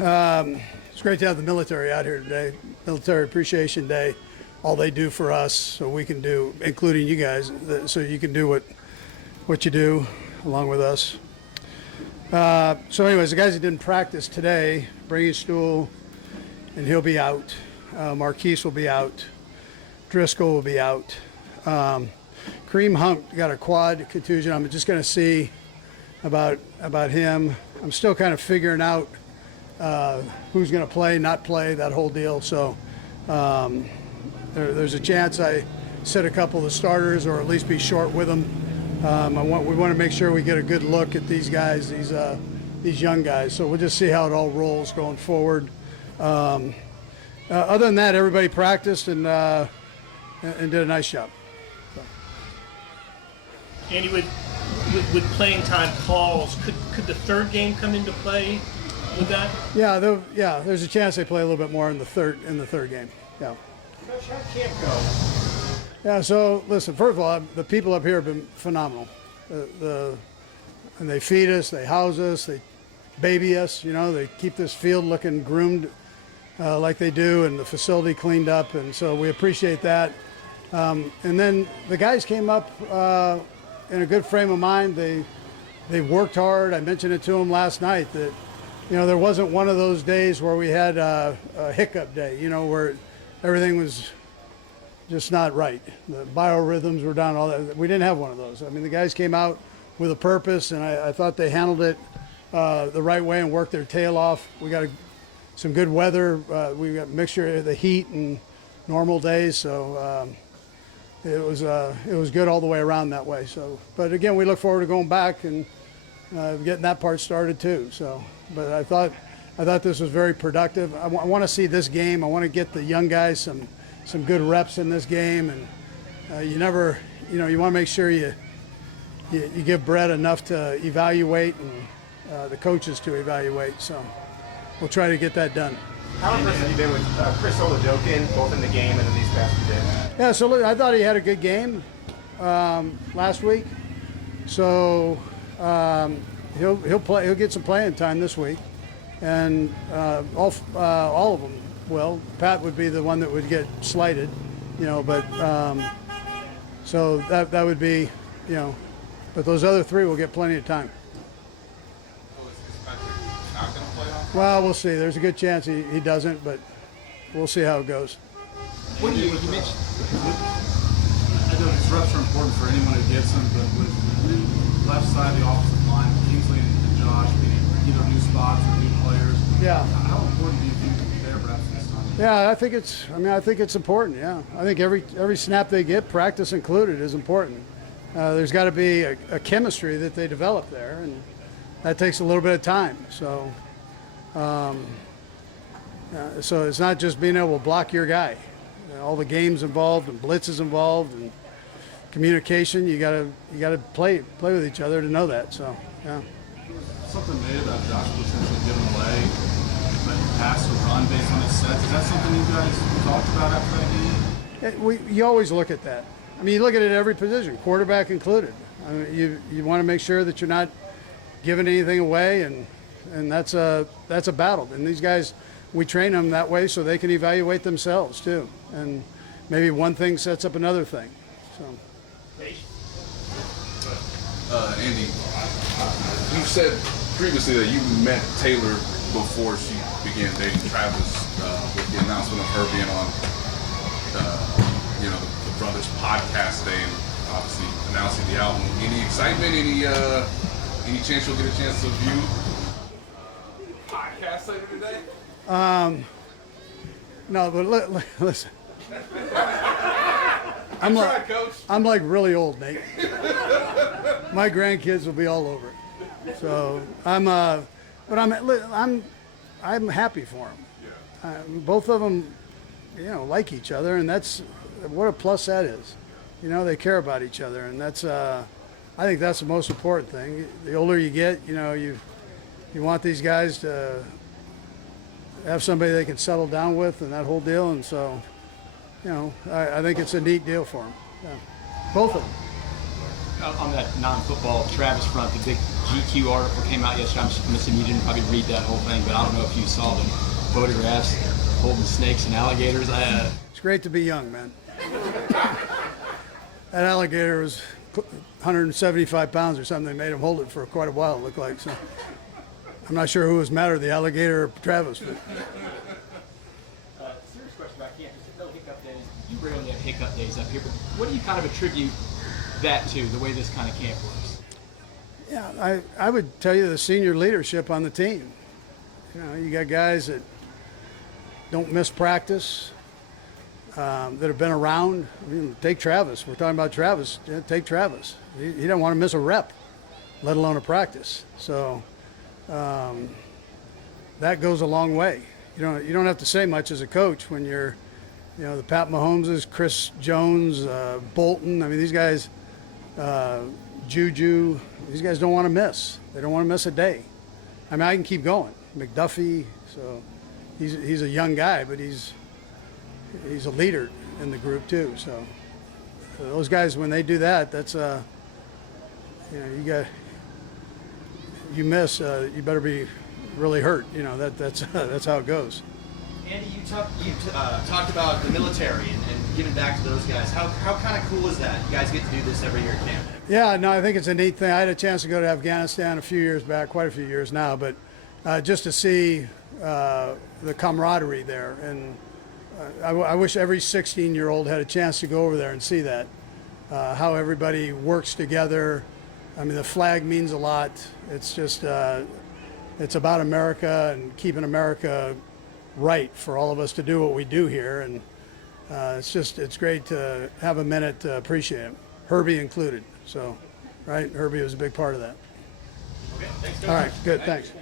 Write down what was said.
It's great to have the military out here today. Military Appreciation Day. All they do for us, so we can do, including you guys, so you can do what you do along with us. So anyways, the guys that didn't practice today, Brady Stool, and he'll be out. Marquise will be out. Driscoll will be out. Kareem Hunt got a quad contusion. I'm just going to see about him. I'm still kind of figuring out who's going to play, not play, that whole deal. So there's a chance I sit a couple of the starters or at least be short with them. We want to make sure we get a good look at these guys, these young guys. So we'll just see how it all rolls going forward. Other than that, everybody practiced and did a nice job. So. Andy, with playing time calls, could the third game come into play with that? Yeah, there's a chance they play a little bit more in the third game. Yeah. Coach, how'd camp go? Yeah, so listen, first of all, the people up here have been phenomenal. And they feed us, they house us, they baby us, they keep this field looking groomed like they do, and the facility cleaned up, and so we appreciate that. And then the guys came up in a good frame of mind. They worked hard. I mentioned it to them last night that, there wasn't one of those days where we had a hiccup day, where everything was just not right. The biorhythms were down, all that. We didn't have one of those. I mean, the guys came out with a purpose, and I thought they handled it the right way and worked their tail off. We got some good weather. We got a mixture of the heat and normal days, so it was good all the way around that way. So, but again, we look forward to going back and getting that part started too. So, but I thought this was very productive. I want to see this game. I want to get the young guys some good reps in this game, and you want to make sure you give Brett enough to evaluate and the coaches to evaluate. So we'll try to get that done. How impressed have you been with Chris Olajokin, both in the game and in these past few days? Yeah, so look, I thought he had a good game last week. So he'll play. He'll get some playing time this week, and all of them will. Pat would be the one that would get slighted, But so that would be, But those other three will get plenty of time. Well, we'll see. There's a good chance he doesn't, but we'll see how it goes. What do you mentioned? I know these reps are important for anyone who gets them, but with the left side of the offensive line, Kingsley and Josh being either new spots or new players. Yeah. How important do you think their reps this time? Yeah, I think it's important. Yeah, I think every snap they get, practice included, is important. There's got to be a chemistry that they develop there, and that takes a little bit of time. So. So it's not just being able to block your guy. All the games involved and blitzes involved and communication. You gotta play with each other to know that. So yeah. Something made about Josh potentially giving away, but pass or run based on his sets. Is that something you guys talked about after that game? You always look at that. I mean, you look at it at every position, quarterback included. I mean, you want to make sure that you're not giving anything away, and that's a battle. And these guys, we train them that way so they can evaluate themselves too. And maybe one thing sets up another thing. So. Andy, you said previously that you met Taylor before she began dating Travis with the announcement of her being on, the Brothers podcast today, and obviously announcing the album. Any excitement? Any chance you'll get a chance to view podcast later today? No, but listen. I'm like really old, Nate. My grandkids will be all over it. So I'm happy for them. Yeah. Both of them, like each other, and that's what a plus that is. They care about each other, and that's I think that's the most important thing. The older you get, you want these guys to have somebody they can settle down with and that whole deal. And so, I think it's a neat deal for them. Yeah. Both of them. On that non-football Travis front, the big GQ article came out yesterday. I'm assuming you didn't probably read that whole thing, but I don't know if you saw the photographs holding snakes and alligators. It's great to be young, man. That alligator was 175 pounds or something. They made him hold it for quite a while, it looked like. So I'm not sure who was madder, the alligator or Travis. But. Serious question about campus. No hiccup days. You rarely have hiccup days up here, but what do you kind of attribute that to, the way this kind of camp works? Yeah, I would tell you the senior leadership on the team. You know, you got guys that don't miss practice, that have been around. I mean, take Travis. We're talking about Travis. Yeah, take Travis. He doesn't want to miss a rep, let alone a practice. So that goes a long way. You don't have to say much as a coach when you're, you know, the Pat Mahomeses, Chris Jones, Bolton. I mean, these guys, Juju. These guys don't want to miss. They don't want to miss a day. I mean, I can keep going. McDuffie. So he's a young guy, but he's a leader in the group too. So those guys, when they do that, that's you know, you miss, you better be really hurt. You know, that's how it goes. Andy, you talked about the military and giving back to those guys. How kind of cool is that? You guys get to do this every year at camp. Yeah, no, I think it's a neat thing. I had a chance to go to Afghanistan a few years back, quite a few years now, but just to see the camaraderie there. And I wish every 16-year-old had a chance to go over there and see that, how everybody works together. I mean, the flag means a lot. It's just, it's about America and keeping America right for all of us to do what we do here. And it's great to have a minute to appreciate him, Herbie included. So, right, Herbie was a big part of that. Okay, thanks. All right, good, thanks.